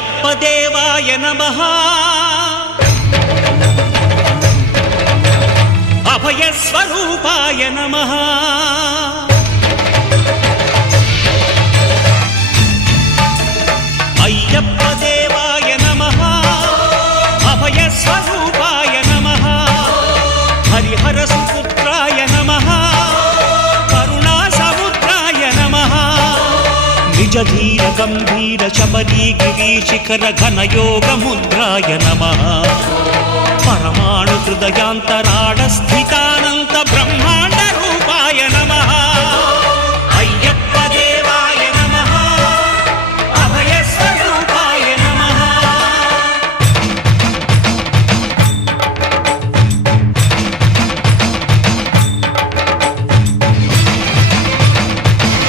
అయ్యప్ప దేవాయ నమః అభయ స్వరూపాయ నమః అయ్యప్ప దేవాయ నమః అభయ స్వరూపాయ నమః హరిహర సుపుత్రాయ నమః కరుణా సముద్రాయ నమః నిజ ధీర గంభీర శబరీ గిరి శిఖర ఘన యోగ ముద్రాయ నమః పరమాణు హృదయాంతరాళ స్థితానంత బ్రహ్మ